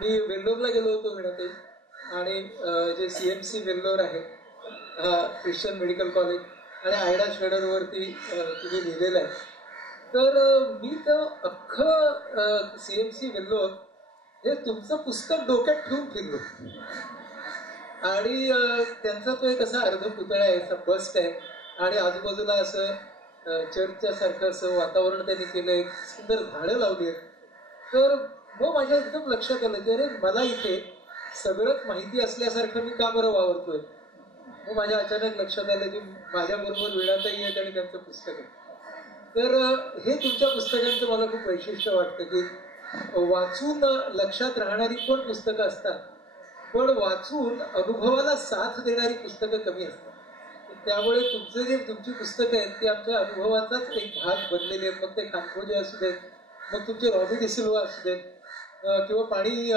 मी वेल्लोरला गेलो होतो मिळते आणि जे CMC वेल्लोर आहे ख्रिश्चन मेडिकल कॉलेज आणि आयडा शेडरवरती तुम्ही लिहिलेलं आहे. तर मी तर अख्खं CMC वेल्लोर हे तुमचं पुस्तक डोक्यात ठेवून फिरलो आणि त्यांचा तो एक असा अर्ध पुतळा आहे, असा बस्ट आहे आणि आजूबाजूला असं चर्चच्या सारखं असं वातावरण त्यांनी केलंय, सुंदर झाडं लावली आहेत. तर मग माझ्या एकदम लक्षात आलं की अरे मला इथे सगळंच माहिती असल्यासारखं मी का बरं वावरतोय. मग माझ्या अचानक लक्षात आलं की माझ्याबरोबर वेळातही आहेत आणि त्यांचं पुस्तक आहे. तर हे तुमच्या पुस्तकांचं मला खूप वैशिष्ट्य वाटतं की वाचून लक्षात राहणारी पण पुस्तकं असतात, पण वाचून अनुभवाला साथ देणारी पुस्तकं कमी असतात. त्यामुळे तुमची पुस्तकं आहेत ती आमच्या अनुभवाचाच एक भाग बनलेली आहेत. मग ते खानखोजे असू देत, मग तुमचे रॉबी डिसिल्वा असू देत, किंवा पाणी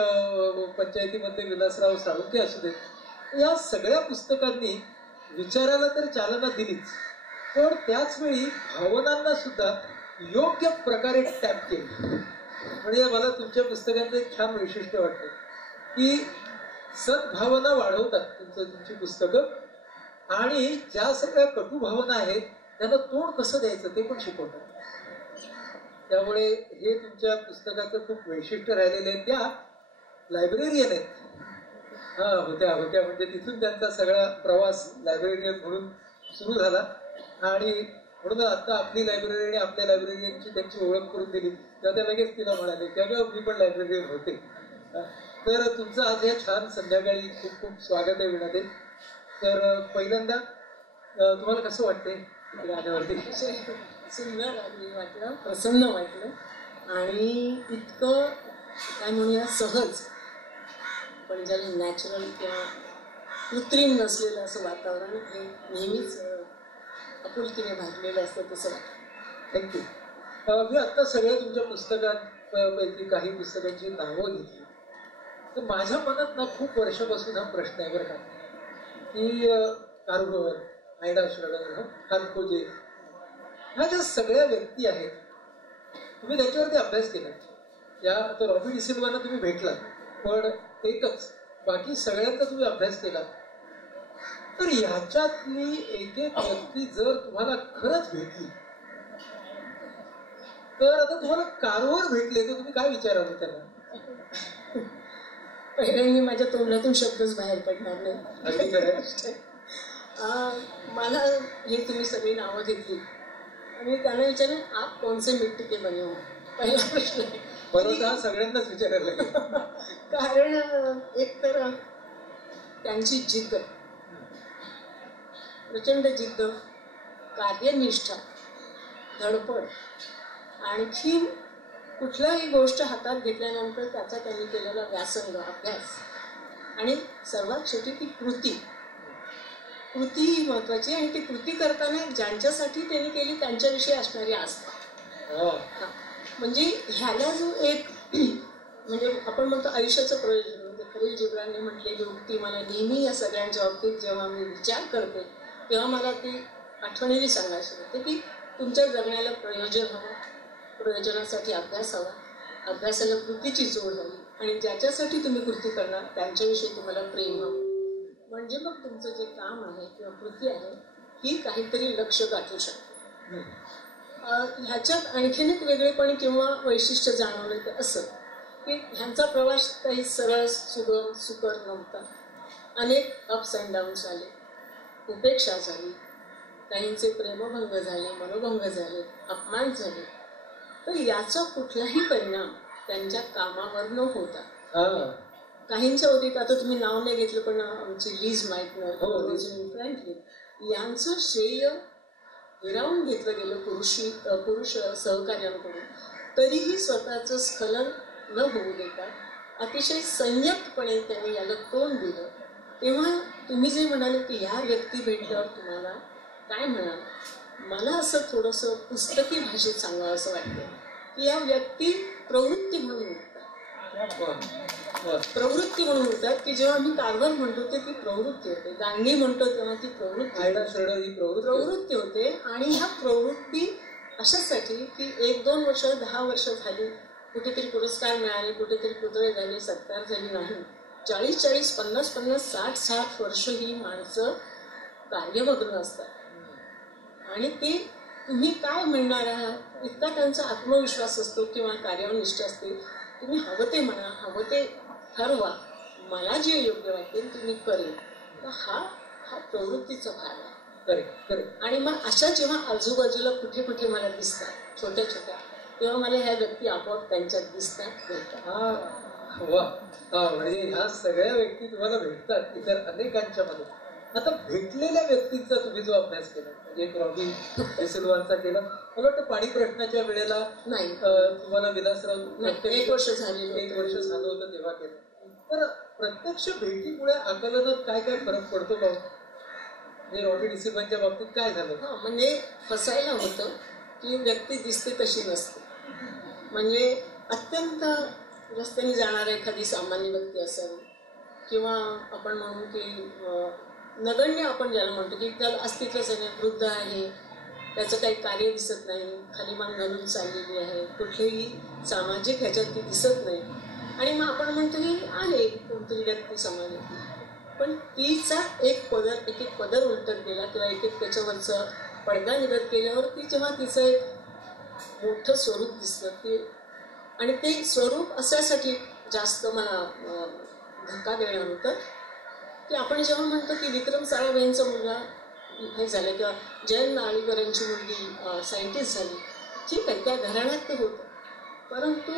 पंचायतीमध्ये विलासराव साळुंखे असू देत. या सगळ्या पुस्तकांनी विचाराला तर चालना दिलीच, पण त्याचवेळी भावनांना सुद्धा योग्य प्रकारे टॅप केली. म्हणजे मला तुमच्या पुस्तकांचं एक छान वैशिष्ट्य वाटतं की सद्भावना वाढवतात तुमची पुस्तकं आणि ज्या सगळ्या कटुभावना आहेत त्यांना तोंड कसं द्यायचं ते पण शिकवतात. त्यामुळे हे तुमच्या पुस्तकाचं खूप वैशिष्ट्य राहिलेलं आहे. त्या लायब्रेरियन आहेत, होत्या म्हणजे तिथून त्यांचा सगळा प्रवास लायब्रेरियन म्हणून सुरू झाला आणि म्हणून आता आपली लायब्ररी आपल्या लायब्ररीची त्यांची ओळख करून दिली तेव्हा त्या लगेच तिला म्हणाले की अगं मी पण लायब्ररीयन होते. तर तुमचं आज या छान संध्याकाळी खूप खूप स्वागत आहे विनाते. तर पहिल्यांदा तुम्हाला कसं वाटतंय इकडे आल्यावरती? सुंदर वाटलं, प्रसन्न वाटलं आणि इतकं काय म्हणूया सहज, पण ज्याला नॅचरल किंवा कृत्रिम नसलेलं असं वातावरण हे नेहमीच आपुलकीने भरलेलं असतं तसं वाटतं. थँक्यू. मी आत्ता सगळ्या तुमच्या पुस्तकांपैकी काही पुस्तकांची नावं घेतली. तर माझ्या मनात ना खूप वर्षापासून हा प्रश्न आहे बरं का की कारवार, आयडा शेडर, खानखोजे ह्या ज्या सगळ्या व्यक्ती आहेत तुम्ही त्याच्यावरती अभ्यास केला. या आता रॉबी डिसिल्वाना तुम्ही भेटला पण एकच, बाकी सगळ्यांचा तुम्ही अभ्यास केला. तर ह्याच्यातली एक एक व्यक्ती जर तुम्हाला खरंच भेटली तर आता तुम्हाला कारवार भेटले तर तुम्ही काय विचाराल त्यांना? पहिल्यांदा माझ्या तोंडातून शब्दच बाहेर पडणार नाही. मला हे तुम्ही सगळी नावं घेतली आणि त्यांना विचारलं आप कोणसे मिट्टी के बने हो, पहिला प्रश्न आहे. बरोबर, हा सगळ्यांनाच विचारायला लागेल. कारण एक तर त्यांची जिद्द, प्रचंड जिद्द, कार्यनिष्ठा, धडपड, आणखी कुठल्याही गोष्ट हातात घेतल्यानंतर त्याचा त्यांनी केलेला व्यासंग, अभ्यास आणि सर्वात शेवटी ती कृती ही महत्वाची. आणि ती कृती करताना ज्यांच्यासाठी त्यांनी केली त्यांच्याविषयी असणारी आस्था. म्हणजे ह्याला जो एक म्हणजे आपण म्हणतो आयुष्याचं प्रयोजन, म्हणजे खलील जिब्रानने म्हटलेली उक्ती मला नेहमी या सगळ्यांच्या बाबतीत जेव्हा मी विचार करते तेव्हा मला ती आठवणीने सांगायची होते की तुमच्या जगण्याला प्रयोजन हवं, प्रयोजनासाठी अभ्यास हवा, अभ्यासाला कृतीची जोड हवी आणि ज्याच्यासाठी तुम्ही कृती करणार त्यांच्याविषयी तुम्हाला प्रेम हवं. म्हणजे मग तुमचं जे काम आहे किंवा कृती आहे ही काहीतरी लक्ष गाठू शकते. ह्याच्यात आणखीन एक वेगळेपण किंवा वैशिष्ट्य जाणवलं ते असं की ह्यांचा प्रवास काही सरळ सुगम सुकर नव्हता. अनेक अप्स अँड डाऊन्स आले, उपेक्षा झाली, काहींचे प्रेमभंग झाले, मनोभंग झाले, अपमान झाले. तर याचा कुठलाही परिणाम त्यांच्या कामावर न होता काहींच्या होती. आता तुम्ही नाव नाही घेतलं पण आमची लीज माईटनर, रोझलिंड फ्रँकलिन यांचं श्रेय हिरावून घेतलं गेलं पुरुष सहकार्यांकडून. तरीही स्वतःचं स्खलन न होऊ देता अतिशय संयतपणे त्यांनी याला तोंड दिलं. तेव्हा तुम्ही जे म्हणाले की ह्या व्यक्ती भेटल्यावर तुम्हाला काय म्हणाल, मला असं थोडंसं पुस्तकी भाषेत सांगावं असं वाटतं की या व्यक्ती प्रवृत्ती म्हणून उठतात की जेव्हा आम्ही कारवार म्हणतो ते ती प्रवृत्ती होते, दांडी म्हणतो तेव्हा ती प्रवृत्ती होते. आणि ह्या प्रवृत्ती अशासाठी की 1-2 वर्ष 10 वर्ष झाली कुठेतरी पुरस्कार मिळाले, कुठेतरी पुतळे झाले, सत्कार झाली नाही. 40-40, 50-50, 60-60 वर्ष ही माणसं कार्यमग्न असतात आणि ते तुम्ही काय म्हणणार आहात इतका त्यांचा आत्मविश्वास असतो किंवा कार्यावर निष्ठा असते. तुम्ही हवं ते म्हणा, हवं ते ठरवा, मला जे योग्य वाटेल तुम्ही करेल. तर हा प्रवृत्तीचा भाग आहे. आणि मग अशा जेव्हा आजूबाजूला कुठे कुठे मला दिसतात छोट्या छोट्या, तेव्हा मला ह्या व्यक्ती आपोआप त्यांच्यात दिसतात. म्हणजे ह्या सगळ्या व्यक्ती तुम्हाला भेटतात इतर अनेकांच्या मध्ये. आता भेटलेल्या व्यक्तींचा तुम्ही जो अभ्यास केला, म्हणजे एक रॉबी डिसिल्वाचा केला, मला वाटतं पाणी प्रश्नाच्या वेळेला नाही तुम्हाला विलासराव 1 वर्ष झाले, 1 वर्ष झालं होतं तेव्हा केलं. तर प्रत्यक्ष भेटीमुळे आकलनात काय काय फरक पडतो का? म्हणजे रॉबी डिसिल्वाच्या बाबतीत काय झालं? म्हणजे फसायला होतं की व्यक्ती दिसते तशी नसते. म्हणजे अत्यंत रस्त्याने जाणारा एखादी सामान्य व्यक्ती असावी किंवा आपण म्हणू की नगण्य, आपण ज्याला म्हणतो की त्याला अस्तित्वच नाही, वृद्ध आहे, त्याचं काही कार्य दिसत नाही, खाली मान घालून चाललेली आहे, कुठलेही सामाजिक ह्याच्यात ती दिसत नाही. आणि मग आपण म्हणतो की आहे कोणतरी व्यक्ती समाजातली, पण तिचा एक पदर उलटत गेला किंवा एक त्याच्यावरचं पडदा निघत गेल्यावर ती जेव्हा तिचं एक मोठं स्वरूप दिसलं की, आणि ते स्वरूप अशासाठी जास्त मला धक्का देणार होतं की आपण जेव्हा म्हणतो की विक्रम साराभाईंचा मुलगा हे झालं किंवा जयंत नारळीकरांची मुलगी सायंटिस्ट झाली, ठीक आहे, त्या घराण्यात ते होतं. परंतु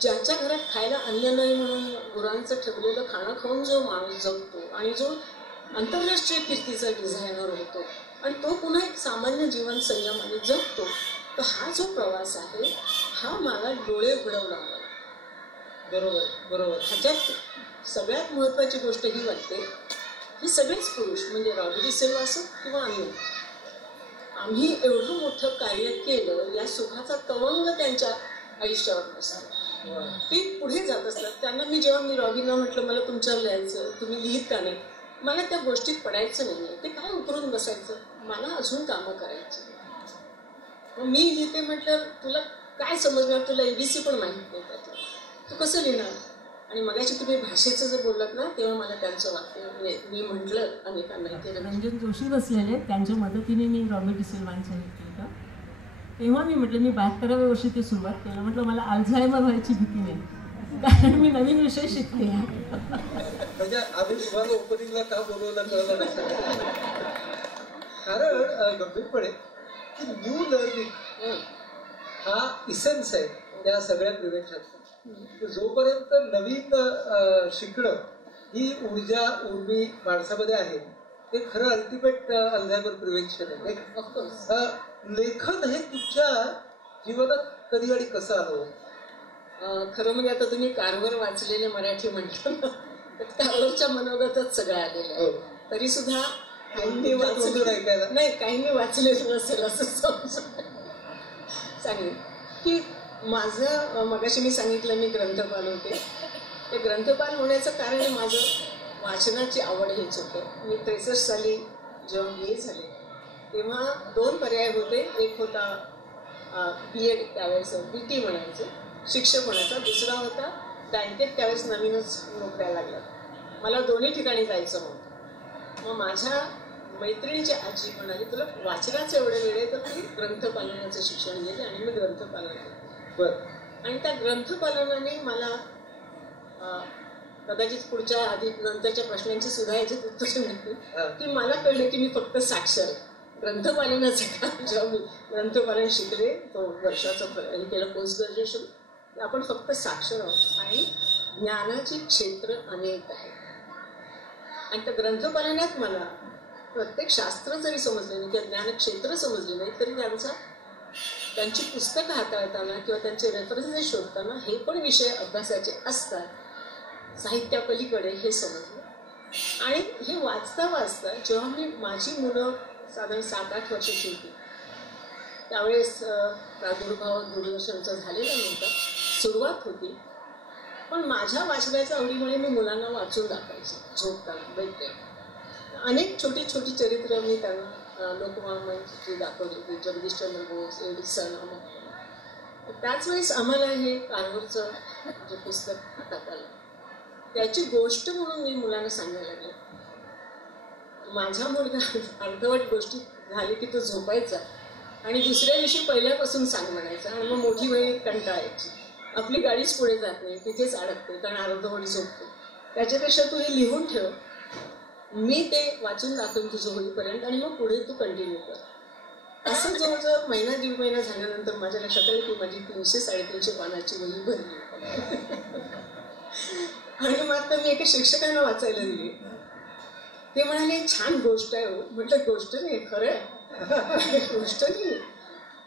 ज्याच्या घरात खायला अन्न नाही म्हणून गुरांचं ठेवलेलं खाणं खाऊन जो माणूस जगतो आणि जो आंतरराष्ट्रीय कीर्तीचा डिझायनर होतो आणि तो पुन्हा एक सामान्य जीवन संयमाने जगतो, तर हा जो प्रवास आहे हा मला डोळे उघडवला. बरोबर. ह्याच्यात सगळ्यात महत्त्वाची गोष्ट ही वाटते की सगळेच पुरुष, म्हणजे रॉबी डिसिल्वा असो किंवा आम्ही एवढं मोठं कार्य केलं, या सुखाचा तवंग त्यांच्या आयुष्यावर नसतो. ते पुढे जात असतात. त्यांना जेव्हा मी रॉबींना म्हटलं मला तुमच्यावर लिहायचं, तुम्ही लिहित का नाही, मला त्या गोष्टीत पडायचं नाही आहे, ते काय उतरून बसायचं, मला अजून कामं करायची. मग मी लिहिते म्हटलं तुला काय समजणार, तुला ABC पण माहीत नाही, त्यातलं तू कसं लिहिणार. आणि मगाशी तुम्ही भाषेचं जर बोललात ना, तेव्हा मला त्यांचं वाक्य मी म्हटलं अनेकांना, रंजन जोशी बसलेले, त्यांच्या मदतीने मी रॉबी डिसिल्वांचं हे केलं. तेव्हा मी म्हटलं, मी 72व्या वर्षी ते सुरुवात केलं, म्हटलं मला अल्झायमर व्हायची भीती नाही, कारण मी नवीन विषय शिकते. म्हणजे आम्ही तुम्हाला ओपनिंगला का बोलवलं कळलं नाही, कारण गंभीरपणे की न्यू लर्निंग हा इसेन्स आहे या सगळ्या प्रिव्हेन्शनचा. जोपर्यंत नवीन शिकणं ही ऊर्जा उर्मी माणसामध्ये आहे, ते खरं अल्टिमेट अल्झायमर प्रिव्हेन्शन आहे. लेखन हे तुमच्या जीवनात कधी आणि कसं आलं? खरं म्हणजे आता तुम्ही कारवर वाचलेले मराठी म्हटलं, कारवरच्या मनोगतच सगळं आलेलं आहे. तरी सुद्धा काहींनी वाचलं नाही, काहींनी वाचलेलं नसेल असं सांगेन की माझं मगाशी मी सांगितलं मी ग्रंथपाल होते. ते ग्रंथपाल होण्याचं कारण माझं वाचनाची आवड हेच होतं. मी 63 साली जेव्हा BA झाले तेव्हा 2 पर्याय होते. एक होता BEd, त्यावेळेस BT म्हणायचं, शिक्षक होण्याचा. दुसरा होता बँकेत, त्यावेळेस नवीनच नोकऱ्या लागल्या. मला दोन्ही ठिकाणी जायचं नव्हतं. मग माझ्या मैत्रिणीची आजी म्हणाली तुला वाचनाचं एवढं वेळ आहे तर ती ग्रंथपालनाचं शिक्षण घेते, आणि मी ग्रंथपालन केलं. आणि त्या ग्रंथपालनाने मला कदाचित पुढच्या नंतरच्या प्रश्नांची सुद्धा याच्यात उत्तर मिळते की मला कळलं की मी फक्त साक्षर आहे. ग्रंथपालनाचं काम जेव्हा मी ग्रंथपालन शिकले, तो वर्षाचं हे केलं पोस्ट ग्रॅज्युएशन, आपण फक्त साक्षर आहोत आणि ज्ञानाची क्षेत्र अनेक आहेत. आणि त्या ग्रंथपालनात मला प्रत्येक शास्त्र जरी समजले नाही किंवा ज्ञानक्षेत्र समजले नाही तरी त्यांची पुस्तकं हाताळताना किंवा त्यांचे रेफरन्सेस शोधताना हे पण विषय अभ्यासाचे असतात साहित्यापलीकडे, हे समजलं. आणि हे वाचता वाचता जेव्हा माझी मुलं साधारण 7-8 वर्षाची होती, त्यावेळेस प्रादुर्भाव दूरदर्शनचा झालेला नव्हता, सुरुवात होती. पण माझ्या वाचनाच्या आवडीमुळे मी मुलांना वाचून दाखवायचे झोपताना, बेडटाईम. अनेक छोटी छोटी चरित्र मी त्यांना लोकमान्य दाखवली, की जगदीशचंद्र बोस, एडिसन, त्याच वेळेस आम्हाला हे कारवरचं जे पुस्तक हातात आलं, त्याची गोष्ट म्हणून मी मुलांना सांगायला लागले. माझा मुलगा अर्धवट गोष्टी झाली की तो झोपायचा आणि दुसऱ्या दिवशी पहिल्यापासून सांग म्हणायचा आणि मग मोठी बहीण कंटाळायची. आपली गाडीच पुढे जात नाही, तिथेच अडकते कारण अर्धवट झोपते. त्याच्यापेक्षा तू हे लिहून ठेव, मी ते वाचून दाखवून तुझं होईपर्यंत आणि मग पुढे तू कंटिन्यू कर. असं जवळजवळ महिना दीड महिना झाल्यानंतर माझ्या लक्षात आलं की माझी 300-350 पानाची वही भरली. आणि मग आता मी एका शिक्षकांना वाचायला दिली. ते म्हणाले छान गोष्ट आहे हो. म्हटलं गोष्ट नाही, खरं आहे, गोष्ट नाही.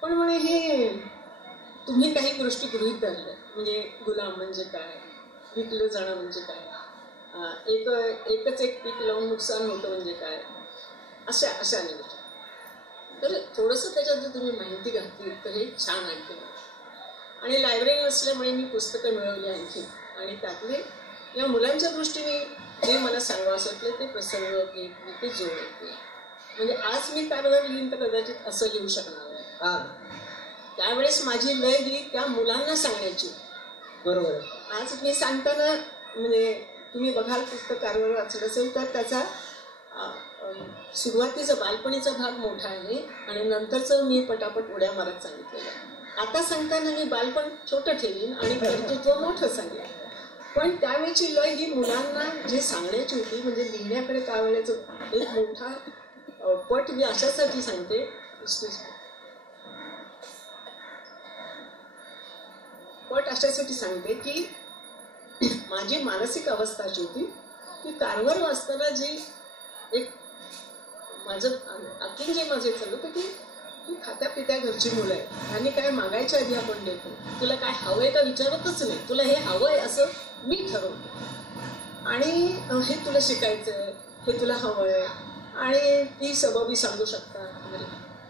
पण म्हणे हे तुम्ही काही गोष्टी गृहीत धरल्या, म्हणजे गुलाम म्हणजे काय, विकलं जाणं म्हणजे काय, एकच एक पीक लावून नुकसान होतं म्हणजे काय, अशा अनेक गोष्टी. तर थोडंसं त्याच्यात जर तुम्ही माहिती घातली तर हे छान आणखी. आणि लायब्ररी असल्यामुळे मी पुस्तकं मिळवली आणखी, आणि त्यातले या मुलांच्या दृष्टीने जे मला सांगावं वाटलं ते प्रसंग मी ते जोडते. म्हणजे आज मी कारवार लिहिन तर कदाचित असं लिहू शकणार नाही. त्यावेळेस माझी लय ही त्या मुलांना सांगण्याची. बरोबर. आज मी सांगताना म्हणजे तुम्ही बघाल पुस्तक कारवार वाचलं असेल तर त्याचा सुरुवातीचा बालपणीचा भाग मोठा आहे आणि नंतरचं मी पटापट उड्या मारत सांगितलेलं. आता सांगताना मी बालपण छोटं ठेवीन आणि कर्तृत्व मोठं सांगेन. पण त्यावेळेची लय ही मुलांना जे सांगण्याची होती, म्हणजे लिहिण्याकडे त्यावेळेचं एक मोठा पट मी अशासाठी सांगते, पट अशासाठी सांगते की माझी मानसिक अवस्था अशी होती की कारवार वाचताना जी एक माझं आतून जे माझे चालू होतं की खात्या पित्या घरची मुलं आहेत आणि काय मागायच्या आधी आपण देतो, तुला काय हवंय का विचारतच नाही, तुला हे हवंय असं मी ठरवतो आणि हे तुला शिकायचंय, हे तुला हवंय आणि ती सबबी सांगू शकतात.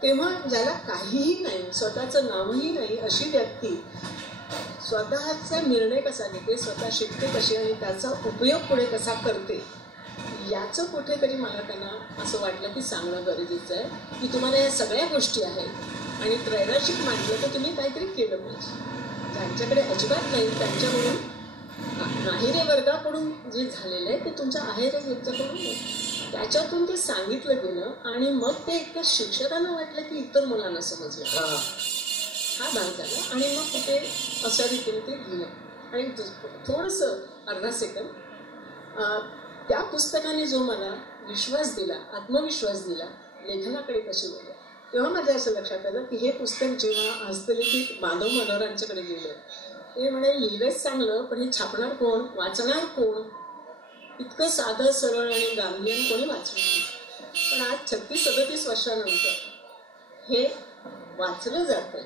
तेव्हा ज्याला काहीही नाही, स्वतःचं नावही नाही, अशी व्यक्ती स्वतःचा निर्णय कसा घेते, स्वतः शिकते कशी आणि त्याचा उपयोग पुढे कसा करते, याचं कुठेतरी मला त्यांना असं वाटलं की सांगणं गरजेचं आहे की तुम्हाला या सगळ्या गोष्टी आहेत आणि त्रैराशिक मांडलं तर तुम्ही काहीतरी केलं पाहिजे. ज्यांच्याकडे अजिबात नाही त्यांच्याकडून नाहिरे वर्गाकडून जे झालेलं आहे ते तुमच्या आहेर ह्याच्याकडून त्याच्यातून ते सांगितलं गेलं आणि मग ते एकदा शिक्षकांना वाटलं की इतर मुलांना समजलं, हा भाग झाला. आणि मग कुठे अशा रीतीने ते लिहिलं. आणि थोडंसं अर्धा सेकंद त्या पुस्तकाने जो मला विश्वास दिला, आत्मविश्वास दिला लेखनाकडे कशी बोलला, तेव्हा माझ्या असं लक्षात आलं की हे पुस्तक जेव्हा हस्तलिखित माधव मनोहरांच्याकडे गेलं, ते म्हणे लिहिलंच चांगलं पण हे छापणार कोण, वाचणार कोण, इतकं साधं सरळ आणि गांभीर्य कोणी वाचणार. पण आज 36-37 वर्षानंतर हे वाचलं जात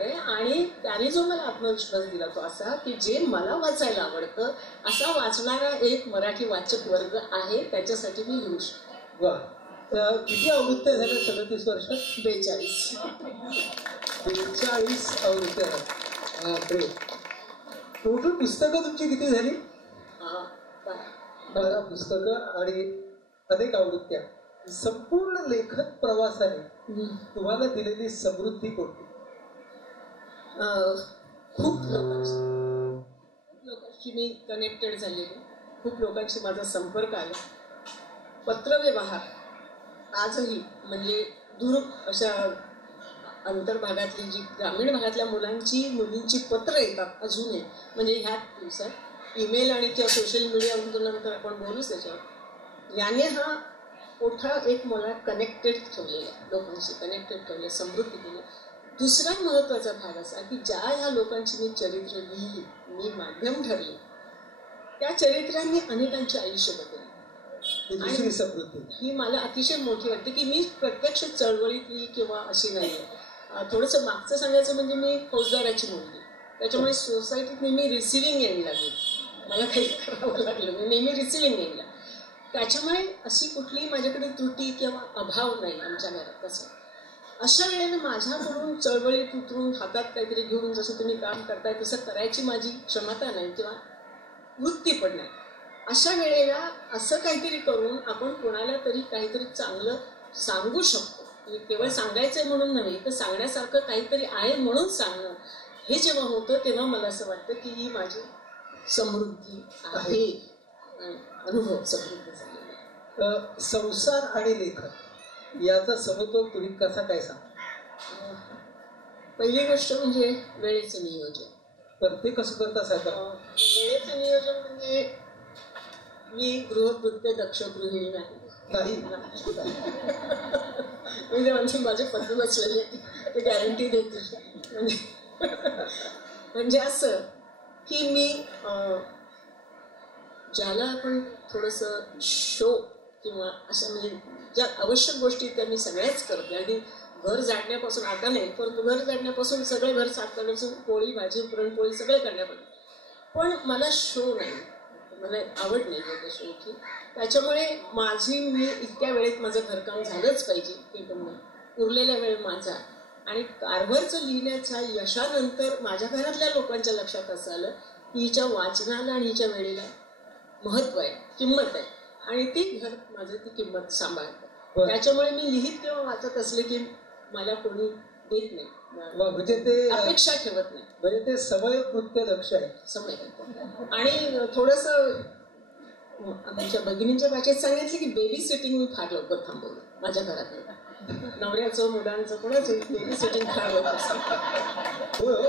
आहे आणि त्याने जो मला आत्मविश्वास दिला तो असा की जे मला वाचायला आवडतं असा वाचणारा एक मराठी वाचक वर्ग आहे, त्याच्यासाठी मी लिहू शकतो. किती आवृत्त्या झाल्या 37 वर्षात? 42 आवृत्त्या. टोटल पुस्तकं तुमची किती झाली? 12 पुस्तकं आणि अनेक आवृत्त्या. संपूर्ण लेखन प्रवासाने तुम्हाला दिलेली समृद्धी कोणती? खूप लोकांशी मी कनेक्टेड झालेली, खूप लोकांशी माझा संपर्क आला. पत्रव्यवहार आजही म्हणजे दूर अशा अंतर्भागातली जी ग्रामीण भागातल्या मुलींची पत्र येतात अजूनही, म्हणजे ह्या दिवसात ईमेल आणि किंवा सोशल मीडियावरून नंतर आपण बोलूच त्याच्यावर. याने हा मोठा एक मला कनेक्टेड ठेवलेला, लोकांशी कनेक्टेड ठेवले, समृद्धी दिली. दुसरा महत्वाचा भाग असा की ज्या ह्या लोकांची मी चरित्र लिहिली, मी माध्यम ठरले, त्या चरित्रांनी अनेकांचे आयुष्य बदलले. दुसरी समृद्धी ही मला अतिशय मोठी वाटते की मी प्रत्यक्ष चळवळीतली किंवा अशी नाही. थोडंसं मागचं सांगायचं म्हणजे मी फौजदाराची मुलगी, त्याच्यामुळे सोसायटीत नेहमी रिसिव्हिंग एंडला गेली, मला काही करावं लागलं, मी नेहमी रिसिव्हिंग एंडला. त्याच्यामुळे अशी कुठलीही माझ्याकडे त्रुटी किंवा अभाव नाही आमच्या घरात. कसं अशा वेळेला माझ्याकडून चळवळीत उतरून हातात काहीतरी घेऊन जसं तुम्ही काम करताय तसं करायची माझी क्षमता नाही किंवा वृत्ती पण नाही. अशा वेळेला असं काहीतरी करून आपण कोणाला तरी काहीतरी चांगलं सांगू शकतो केवळ सांगायचंय म्हणून नव्हे, तर सांगण्यासारखं काहीतरी आहे म्हणून सांगणं, हे जेव्हा होतं तेव्हा मला असं वाटतं की ही माझी समृद्धी आहे, अनुभव समृद्ध झालेला. संसार आणि लेखन याचा समतोल तुम्ही कसा काय सांगा? पहिली गोष्ट म्हणजे वेळेचं नियोजन. तर ते कसं करता साहेब? वेळेचं नियोजन म्हणजे मी गृहकृत्य दक्ष गृहिणी नाही, म्हणजे माझे पत्नी बसलेले ते गॅरंटी देते. म्हणजे असं की मी ज्याला आपण थोडंसं शो किंवा अशा म्हणजे ज्या आवश्यक गोष्टी त्या मी सगळ्याच करते. आणि घर झाडण्यापासून, आता नाही परंतु घर झाडण्यापासून सगळे घर साफ करण्यापासून पोळी भाजी पुरणपोळी सगळे करण्यापासून. पण मला शो नाही, मला आवड नाही त्या शोची. त्याच्यामुळे मी इतक्या वेळेत माझं घरकाम झालंच पाहिजे ते पण उरलेला वेळ माझा. आणि कारभारचं लिहिण्याच्या यशानंतर माझ्या घरातल्या लोकांच्या लक्षात असं आलं की हिच्या वाचनाला आणि हिच्या वेळेला महत्व आहे, किंमत आहे, आणि ती घर माझं ती किंमत सांभाळतं. त्याच्यामुळे मी लिहित किंवा वाचत असले की मला कोणी देत नाही, म्हणजे ते अपेक्षा ठेवत नाही. म्हणजे ते समय कृत्य लक्ष आहे, समय. आणि थोडंसं आमच्या भगिनींच्या भाषेत सांगितलं की बेबी सिटिंग मी फार लवकर थांबवलं माझ्या घरात. नवऱ्याचं मुलांचं कोणाचं बेबी सिटिंग फार लवकर.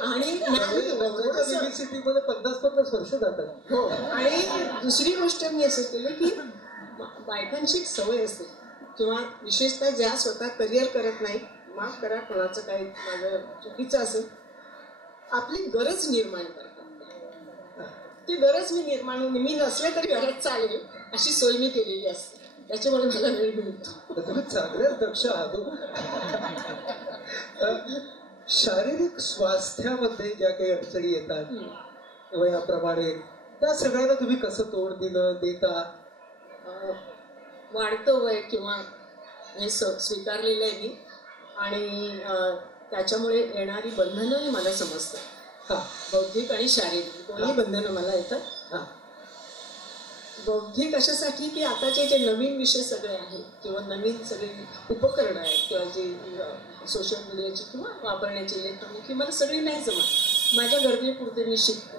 आणि बेबी सिटिंग मध्ये 50-50 वर्ष जातात. हो. आणि दुसरी गोष्ट मी असं केलं की बायकांची सवय असते, किंवा विशेषतः ज्या स्वतः करिअर करत नाही, माफ करा कोणाचं काही माझं चुकीचं असेल, आपली गरज निर्माण करतात. ती गरज मी नसले तरी घरात चालेल अशी सोय मी केलेली असते. त्याच्यामुळे मला वेळ मिळतो. तुम्ही चांगल्याच दक्ष आहात. शारीरिक स्वास्थ्यामध्ये ज्या काही अडचणी येतात वयाप्रमाणे, त्या सगळ्यांना तुम्ही कसं तोड देता? वाढतं वय किंवा हे स्वीकारलेलं आहे मी, आणि त्याच्यामुळे येणारी बंधनंही मला समजतात. बौद्धिक आणि शारीरिक दोन्ही बंधनं मला येतात. बौद्धिक अशासाठी की आताचे जे नवीन विषय सगळे आहेत किंवा नवीन सगळे उपकरणं आहेत किंवा जे सोशल मीडियाची किंवा वापरण्याची इलेक्ट्रॉनिक, मला सगळी नाही जमत. माझ्या गरजेपुरते मी शिकतो.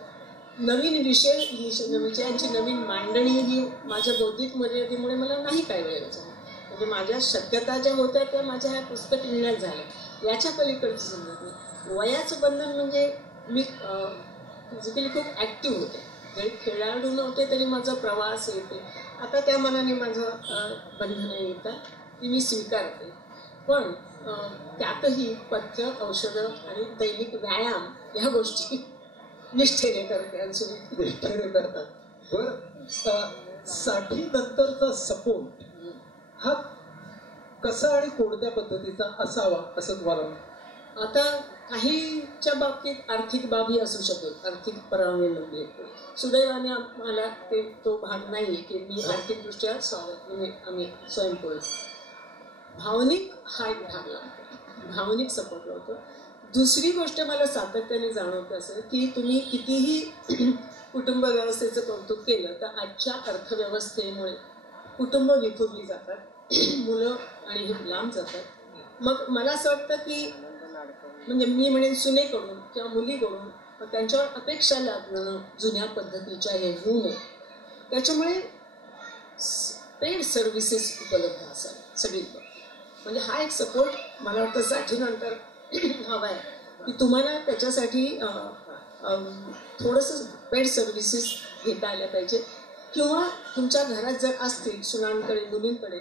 नवीन विषयांची नवीन मांडणी ही माझ्या बौद्धिक मर्यादेमुळे मला नाही काय वेळ जमत. म्हणजे माझ्या शक्यता ज्या होत्या त्या माझ्या ह्या पुस्तक लिहिण्यात झाल्या. याच्या पलीकडचं समजत नाही. वयाचं बंधन म्हणजे मी फिजिकली खूप ॲक्टिव्ह होते. जरी खेळाडू नव्हते तरी माझा प्रवास येते. आता त्या मनाने माझं बंधनं येतात ती मी स्वीकारते. पण त्यातही पथ्य, औषधं आणि दैनिक व्यायाम ह्या गोष्टी निष्ठेने करते. निष्ठेने करतात. बरं, 60 नंतरचा सपोर्ट हा कसा आणि कोणत्या पद्धतीचा असावा असं तुम्हाला वाटतं? आता काहीच्या बाबतीत आर्थिक बाबी असू शकेल, आर्थिक परवानगी. सुदैवाने मला तो भाग नाही की मी आर्थिकदृष्ट्या आम्ही स्वयंपूर्ण. भावनिक हा एक भाग लागतो, भावनिक सपोर्ट लावतो. दुसरी गोष्ट मला सातत्याने जाणवते असं की तुम्ही कितीही कुटुंब व्यवस्थेचं कौतुक केलं तर आजच्या अर्थव्यवस्थेमुळे कुटुंब विखुरली जातात, मुलं आणि हे लांब जातात. मग मला असं वाटतं की म्हणजे मी म्हणेन सुनेकडून किंवा मुलीकडून त्यांच्यावर अपेक्षा लागणं जुन्या पद्धतीच्या हे होऊ नये. त्याच्यामुळे पेड सर्व्हिसेस उपलब्ध असाव्या सगळीकडे. म्हणजे हा एक सपोर्ट मला वाटतं 60 नंतर हवा आहे की तुम्हाला त्याच्यासाठी थोडंसं पेड सर्व्हिसेस घेता आल्या पाहिजे. किंवा तुमच्या घरात जर असतील सुनांकडे मुलींकडे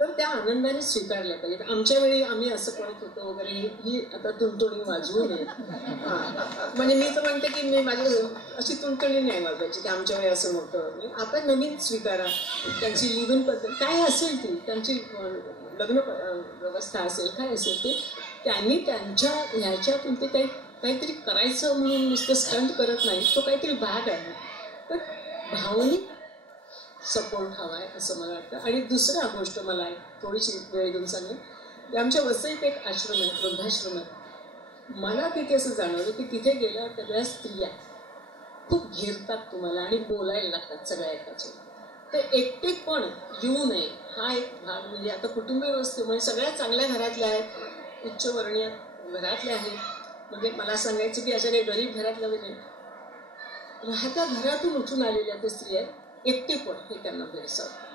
तर त्या आनंदाने स्वीकारल्या पाहिजेत. आमच्या वेळी आम्ही असं करत होतो वगैरे ही आता तुणतुणी वाजवू नये. म्हणजे मी तर म्हणते की मी माझी अशी तुणतुणी नाही वाजवायची की आमच्या वेळी असं नव्हतं. आता नवीन स्वीकारा. त्यांची लिव्हिंग पद्धत काय असेल ती, त्यांची लग्न व्यवस्था असेल काय असेल ते, त्यांनी त्यांच्या ह्याच्यातून ते काहीतरी करायचं म्हणून नुसतं स्टंट करत नाही, तो काहीतरी भाग आहे. तर भावनिक सपोर्ट हवा आहे असं मला वाटतं. आणि दुसरा गोष्ट मला थोडीशी वेळ देऊन सांगेल, आमच्या वसईत एक आश्रम आहे, वृद्धाश्रम आहे. मला तिथे असं जाणवलं की तिथे गेल्यावर सगळ्या स्त्रिया खूप घेरतात तुम्हाला आणि बोलायला लागतात सगळ्या एकाच. तर एकटेपण येऊ नये हा एक भाग. म्हणजे आता कुटुंबीय व्यवस्थेमुळे सगळ्या चांगल्या घरातल्या आहेत, उच्चवर्णीय घरातल्या आहेत, म्हणजे मला सांगायचं की अशा काही गरीब घरातल्या नाही, राहत्या घरातून उठून आलेल्या त्या स्त्रिया एकटेपण हे त्यांना भेडसावतं.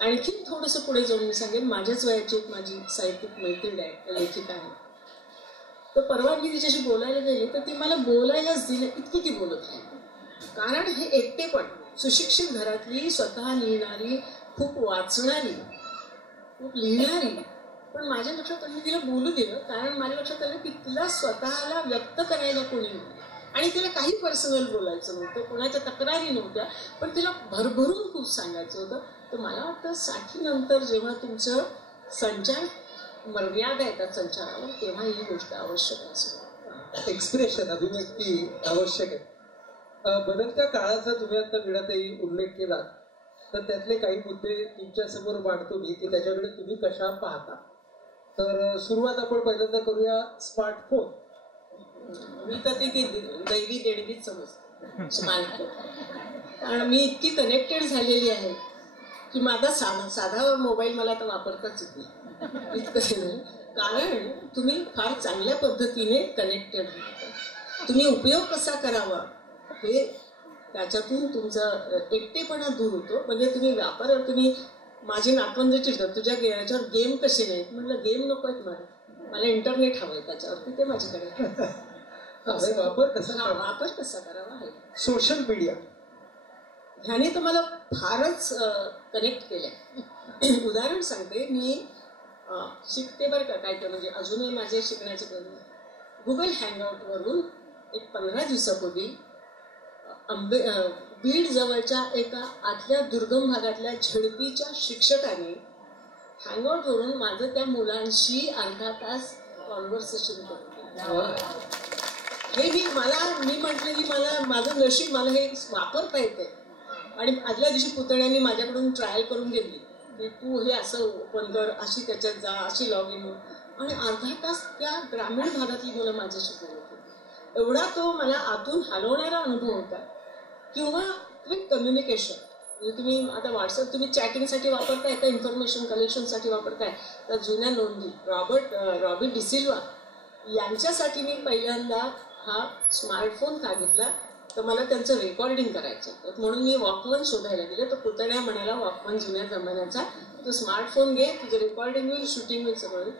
आणखी थोडंसं पुढे जाऊन मी सांगेन, माझ्याच वयाची एक माझी साहित्यिक मैत्रीण आहे, लेखिका आहे. तर परवानगी तिच्याशी बोलायला गेले तर ती मला बोलायलाच दिलं, इतकी ती बोलत नाही. कारण हे एकटेपण, सुशिक्षित घरातली, स्वतः लिहिणारी, खूप वाचणारी, खूप लिहिणारी, पण माझ्या लक्षात आलं, तिला बोलू दिलं. कारण माझ्या लक्षात आलं की तिला स्वतःला व्यक्त करायला कोणी नव्हतं आणि तिला काही पर्सनल बोलायचं नव्हतं, कोणाच्या तक्रारी नव्हत्या, पण तिला भरभरून खूप सांगायचं होतं. तर मला वाटतं 60 नंतर जेव्हा तुमचं संचार मर्यादा येतात संचारावर, तेव्हा ही गोष्ट आवश्यक असेल. एक्सप्रेशन, अभिव्यक्ती आवश्यक आहे. बदलत्या काळाचा तुम्ही आता वीणाताई उल्लेख केला, तर त्यातले काही मुद्दे तुमच्या समोर मांडतो मी की त्याच्याकडे तुम्ही कशा पाहता. तर सुरुवात आपण पहिल्यांदा करूया स्मार्टफोन. मी तर ती दैवी देणगीच समजते स्मार्टफोन. कारण मी इतकी कनेक्टेड झालेली आहे की माझा साधा मोबाईल मला आता वापरताच येत नाही, इतकं. कारण तुम्ही फार चांगल्या पद्धतीने कनेक्टेड राहता. तुम्ही उपयोग कसा करावा हे त्याच्यातून तुमचा एकटेपणा दूर होतो. म्हणजे तुम्ही माझी नातवंद चिडतात, तुझ्या याच्यावर गेम कसे नाहीत. म्हटलं गेम नको आहेत मला इंटरनेट हवंय त्याच्यावरती, ते माझ्याकडे. वापर कसा करावा आहे. सोशल मीडिया ह्याने तर मला फारच कनेक्ट केलंय. उदाहरण सांगते, मी शिकते बरं का काय, म्हणजे अजूनही माझे शिकण्याचे गुगल हँगआउटवरून एक 15 दिवसापूर्वी बीड जवळच्या एका आतल्या दुर्गम भागातल्या झेडपीच्या शिक्षकाने हँगआउटवरून माझं त्या मुलांशी अर्धा तास कॉन्व्हर्सेशन करून. हे मी म्हटलं की माझं नशीब, मला हे वापरता येते. आणि आदल्या दिवशी पुतण्याने माझ्याकडून ट्रायल करून घेतली की तू हे असं ओपन कर, अशी त्याच्यात जा, अशी लॉग इन हो. आणि अर्धा तास त्या ग्रामीण भागातली मुलं माझ्याशी बोलत होती. एवढा तो मला आतून हलवणारा अनुभव होता. किंवा क्विक कम्युनिकेशन, म्हणजे तुम्ही आता व्हॉट्सअप तुम्ही चॅटिंगसाठी वापरताय का इन्फॉर्मेशन कलेक्शनसाठी वापरताय. तर जुन्या नोंदी रॉबी डिसिल्वा यांच्यासाठी मी पहिल्यांदा हा स्मार्टफोन का घेतला, तर मला त्यांचं रेकॉर्डिंग करायचं होतं. म्हणून मी वॉकमन शोधायला गेले. तर पुतण्या म्हणाला वॉकमन जुन्या जमान्याचा, तो स्मार्टफोन घे, तुझं रेकॉर्डिंग होईल, शूटिंग होईल, सगळं.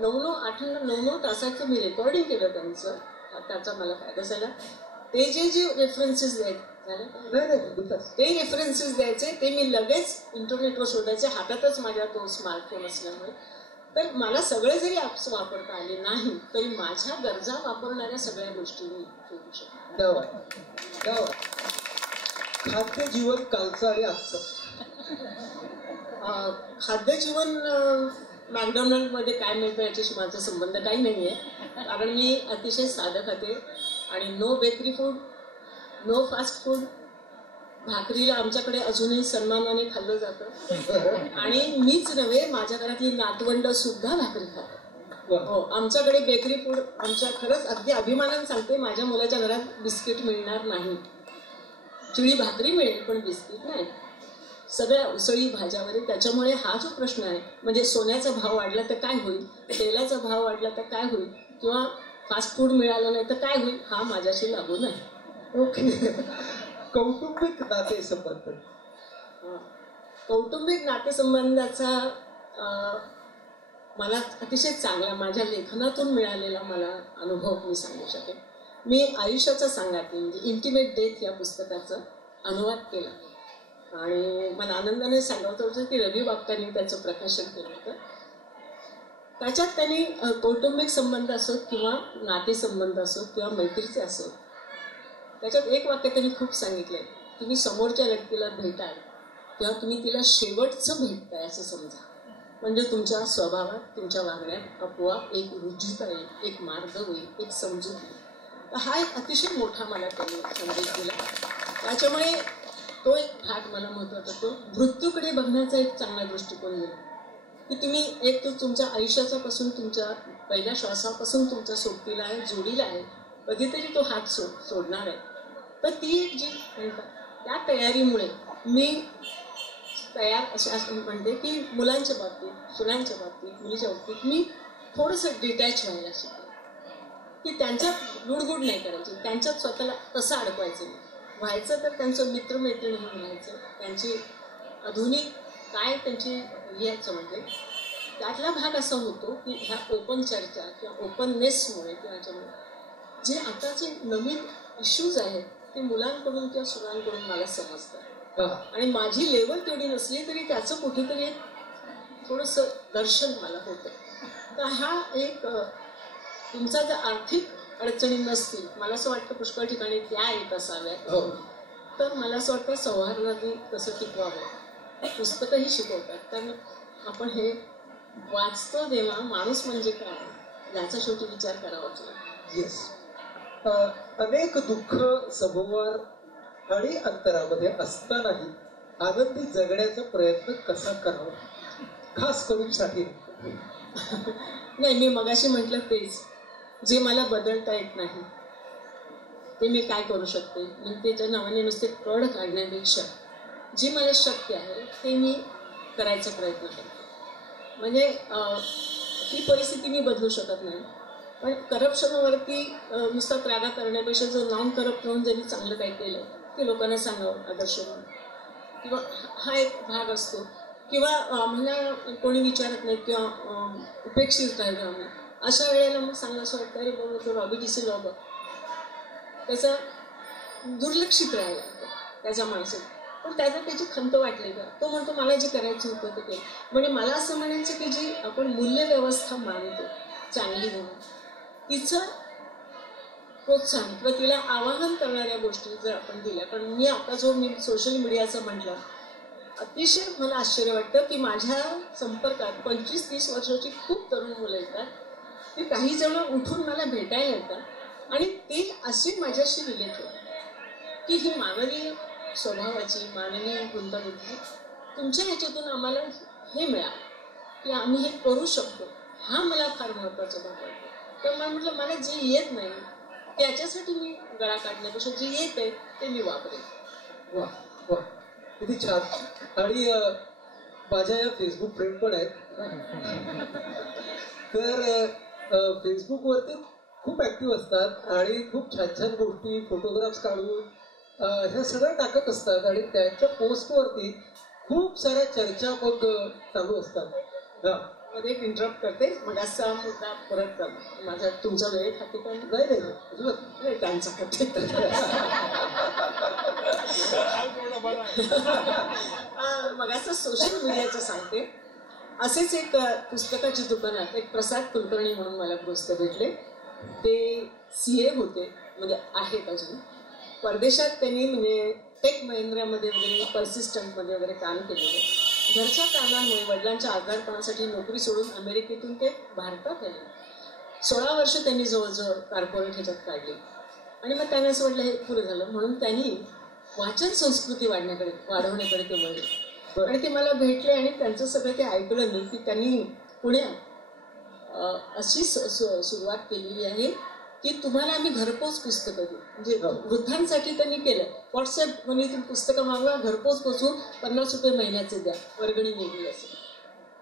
9 तासाचं मी रेकॉर्डिंग केलं त्यांचं. त्याचा मला फायदा झाला. ते जे रेफरन्सेस ते रेफरन्सेस द्यायचे, ते मी लगेच इंटरनेटवर शोधायचे, हातातच माझ्या तो स्मार्टफोन असल्यामुळे. तर मला सगळे जरी ॲप्स वापरता आले नाही तरी माझ्या गरजा वापरणाऱ्या सगळ्या गोष्टी मी शोधू शकतो. खाद्य जीवन कालचं आणि आजचं. खाद्य जीवन मॅकडॉनल्डमध्ये काय मिळतं याच्याशी माझा संबंध काही नाही आहे. कारण मी अतिशय साधं खाते आणि no bakery food, no fast food. भाकरीला आमच्याकडे अजूनही सन्मानाने खाल्लं जातं. आणि मीच नव्हे, माझ्या घरातली नातवंड सुद्धा भाकरी खातात. हो, आमच्याकडे बेकरी फूड, आमच्या खरंच अगदी अभिमानाने सांगते, माझ्या मुलाच्या घरात बिस्किट मिळणार नाही. चिळी भाकरी मिळेल पण बिस्किट नाही. सगळ्या उसळी भाज्या वगैरे. त्याच्यामुळे हा जो प्रश्न आहे, म्हणजे सोन्याचा भाव वाढला तर काय होईल, तेलाचा भाव वाढला तर काय होईल, किंवा फास्ट फूड मिळालं नाही तर काय होईल, हा माझ्याशी लागू नाही. ओके. कौटुंबिक नातेसंबंध. कौटुंबिक नातेसंबंधाचा मला अतिशय चांगला माझ्या लेखनातून मिळालेला मला अनुभव मी सांगू शकेन. मी आयुष्याचा सांगाते म्हणजे इंटिमेट डेथ या पुस्तकाचा अनुवाद केला आणि मला आनंदाने सांगायचं होतं की रवी बाप्पांनी त्याचं प्रकाशन केलं होतं. त्याच्यात त्यांनी कौटुंबिक संबंध असोत किंवा नातेसंबंध असोत किंवा मैत्रीचे असोत, त्याच्यात एक वाक्य त्यांनी खूप सांगितलंय, तुम्ही समोरच्या व्यक्तीला भेटाल किंवा तुम्ही तिला शेवटचं भेटताय असं समजा, म्हणजे तुमच्या स्वभावात, तुमच्या वागण्यात आपोआप एक रुजुता येईल, एक मार्ग होईल, एक समजूत येईल. तर हा एक अतिशय मोठा मला त्यांनी संदेश दिला. त्याच्यामुळे तो एक भाग मला महत्त्वाचा, तो मृत्यूकडे बघण्याचा एक चांगला दृष्टिकोन दिला की तुम्ही एक तर तुमच्या आयुष्याचा पासून, तुमच्या पहिल्या श्वासापासून तुमच्या सोबतीला आहे, जोडीला आहे, कधीतरी तो हात सोडणार आहे. तर ती एक जी म्हणतात त्या तयारीमुळे मी तयार असं म्हणते की मुलांच्या बाबतीत, सुनांच्या बाबतीत, मुलीच्या बाबतीत मी थोडंसं डिटॅच व्हायला शिकले, की त्यांच्यात लुडबुड नाही करायची, त्यांच्यात स्वतःला तसं अडकवायचं नाही. व्हायचं तर त्यांचं मित्रमैत्रिणी म्हणून व्हायचं, त्यांची आधुनिक काय त्यांची यायचं म्हणजे त्यातला भाग असा होतो की ह्या ओपन चर्चा किंवा ओपननेसमुळे किंवा ह्याच्यामुळे जे आताचे नवीन इश्यूज आहेत ते मुलांकडून किंवा सुनांकडून मला समजतात. आणि माझी लेवल तेवढी नसली तरी त्याचं कुठेतरी एक थोडंसं दर्शन मला होतं. तर हा एक तुमचा जर आर्थिक अडचणी नसतील, मला असं वाटतं पुष्कळ ठिकाणी त्या येत असाव्यात, तर मला असं वाटतं सौहार्दाने कसं टिकवावं. पुस्तकंही शिकवतात, कारण आपण हे वाचतो तेव्हा माणूस म्हणजे काय याचा शेवटी विचार करावाच लागतो. येस, अनेक दुःख समोर आणि अंतरामध्ये असतानाही आनंदी जगण्याचा प्रयत्न कसा करावा, खास करून साठी. नाही, मी मगाशी म्हटलं तेच, जे मला बदलता येत नाही ते मी काय करू शकते, मी त्याच्या नावाने नुसते कड काढण्यापेक्षा जे मला शक्य आहे ते मी करायचा प्रयत्न करते. म्हणजे ही परिस्थिती मी बदलू शकत नाही, पण करप्शनवरती नुसता त्रागा करण्यापेक्षा जर नॉन करप्ट म्हणून जरी चांगलं काही केलं ते लोकांना सांगावं आदर्श म्हणून, किंवा हा एक भाग असतो. किंवा मला कोणी विचारत नाही किंवा उपेक्षित राहिलो आम्ही, अशा वेळेला मग सांगलं असं वाटतं अरे बाबा तो रॉबी डिसिल बघ, त्याचा दुर्लक्षित राहिला त्याच्या माणसात, पण त्याची खंत वाटली का, तो म्हणतो मला जे करायचं होतं ते केलं. म्हणजे मला असं म्हणायचं की जी आपण मूल्यव्यवस्था मानतो चांगली म्हणून, तिचं प्रोत्साहन किंवा तिला आवाहन करणाऱ्या गोष्टी जर आपण दिल्या. कारण मी आता जो मी सोशल मीडियाचं म्हटलं, अतिशय मला आश्चर्य वाटतं की माझ्या संपर्कात 25-30 वर्षाची खूप तरुण मुलं येतात, ते काही जण उठून मला भेटायला येतात आणि ते असे माझ्याशी रिलेट होतात की ही मानवी स्वभावाची मानवी गुंतागुंती तुमच्या ह्याच्यातून आम्हाला हे मिळालं की आम्ही हे करू शकतो. हा मला फार महत्त्वाचा भाग वाटतो. तर मला म्हटलं मला जे येत नाही त्याच्यासाठी मी गळा काढण्यापेक्षा जे येत आहे ते मी वापरेन. वा वा, किती छान. आणि माझ्या या फेसबुक फ्रेंड पण आहेत, तर फेसबुकवरती खूप ऍक्टिव्ह असतात आणि खूप छान छान गोष्टी फोटोग्राफ्स काढून ह्या सगळ्या टाकत असतात आणि त्यांच्या पोस्टवरती खूप साऱ्या चर्चा मग चालू असतात. मध्ये एक इंटरप्ट करते, मग असा मुद्दा परत माझा तुमचा वेळ खाते पण नाही त्यांचा खाते. मग असं सोशल मीडियाचं सांगते. असेच एक पुस्तकाच्या दुकानात एक प्रसाद कुलकर्णी म्हणून मला ग्रस्त भेटले. ते CA होते, म्हणजे आहेत अजून. परदेशात त्यांनी म्हणजे टेक महिंद्रामध्ये वगैरे पर्सिस्टंटमध्ये वगैरे काम केलेलं. घरच्या कारणांमुळे वडिलांच्या आजारपणासाठी नोकरी सोडून अमेरिकेतून ते भारतात आले. 16 वर्ष त्यांनी जवळजवळ कॉर्पोरेट ह्याच्यात काढली आणि मग त्यांना असं वाटलं हे पुरं झालं, म्हणून त्यांनी वाचन संस्कृती वाढवण्याकडे ते वळले. आणि ते मला भेटले आणि त्यांचं सगळं ते ऐकलं नाही की त्यांनी पुण्यात अशी सुरुवात केलेली आहे की तुम्हाला आम्ही घरपोच पुस्तकं देऊ. म्हणजे वृद्धांसाठी त्यांनी केलं. व्हॉट्सअप म्हणजे तुम्ही पुस्तकं मागवा, घरपोच पोचून 50 रुपये महिन्याचे द्या, वर्गणी वेगळी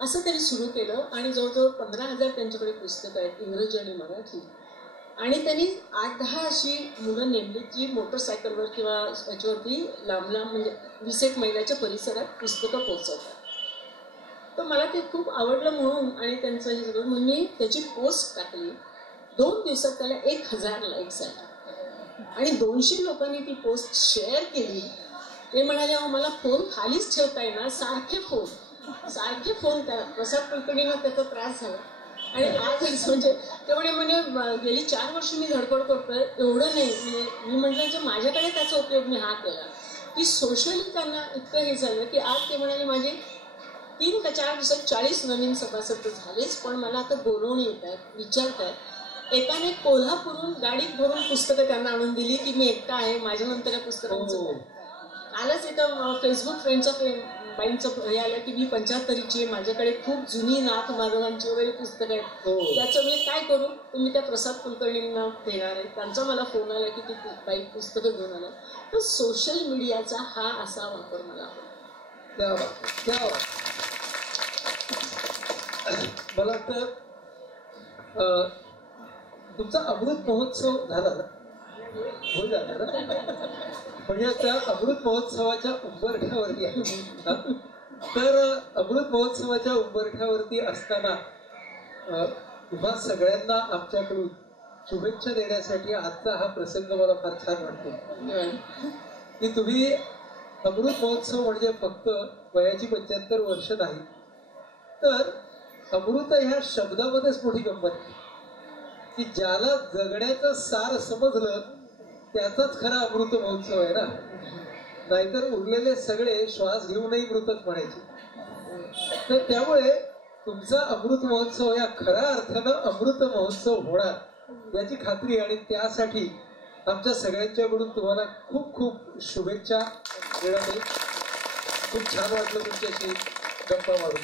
असं त्यांनी सुरू केलं. आणि जवळजवळ 15,000 त्यांच्याकडे पुस्तकं आहेत, इंग्रजी आणि मराठी. आणि त्यांनी 8-10 अशी मुलं नेमली जी मोटरसायकलवर किंवा याच्यावरती लांब लांब म्हणजे 20 मैलाच्या परिसरात पुस्तकं पोचवतात. तर मला ते खूप आवडलं म्हणून आणि त्यांचं हे सगळं म्हणून मी त्याची पोस्ट टाकली. 2 दिवसात त्याला 1000 लाईक्स आले आणि 200 लोकांनी ती पोस्ट शेअर केली. ते म्हणाले अहो मला फोन खालीच ठेवता येणार, सारखे फोन त्या प्रसाद कुलकर्णींना त्याचा त्रास झाला. आणि आज म्हणजे तेवढे म्हणजे गेली 4 वर्ष मी धडपड करतोय, एवढं नाही. म्हणजे मी म्हटलं जे माझ्याकडे त्याचा उपयोग मी हा केला की सोशली त्यांना इतकं हे झालं की आज ते म्हणाले माझे 3 का 4 दिवसात 40 नवीन सभासद झालेच, पण मला आता बोलवणी येत आहेत, विचारत आहेत. एकाने कोल्हापूरून गाडीत भरून पुस्तकं त्यांना आणून दिली की मी एकटा आहे, माझ्यानंतर या पुस्तकांचं. कालच एका फेसबुक फ्रेंडचा बाईंचं हे आलं की मी 75ची आहे, माझ्याकडे खूप जुनी नाथ माधवांची वगैरे पुस्तकं आहेत, त्याचं मी काय करू. तुम्ही त्या प्रसाद कुलकर्णींना देणार आहे. त्यांचा मला फोन आला की ती बाई पुस्तकं घेऊन आला. तर सोशल मीडियाचा हा असा वापर मला आवडतो. क्या मला वाटतं तुमचा अमृत महोत्सव झाला ना, हो झाला ना, म्हणजे त्या अमृत महोत्सवाच्या उंबरठ्यावरती आहे. तर अमृत महोत्सवाच्या उंबरठ्यावरती असताना तुम्हा सगळ्यांना आमच्याकडून शुभेच्छा देण्यासाठी आजचा हा प्रसंग मला फार छान वाटतो की तुम्ही अमृत महोत्सव म्हणजे फक्त वयाची 75 वर्ष नाही, तर अमृत ह्या शब्दामध्येच मोठी गंमत की ज्याला जगण्याचं सार समजलं त्याचाच खरा अमृत महोत्सव आहे ना. नाहीतर उरलेले सगळे श्वास घेऊनही मृतच म्हणायचे. तर त्यामुळे तुमचा अमृत महोत्सव या खऱ्या अर्थानं अमृत महोत्सव होणार याची खात्री, आणि त्यासाठी आमच्या सगळ्यांच्याकडून तुम्हाला खूप खूप शुभेच्छा देण्यात येईल. खूप छान वाटलं तुमच्याशी गप्पा मारून.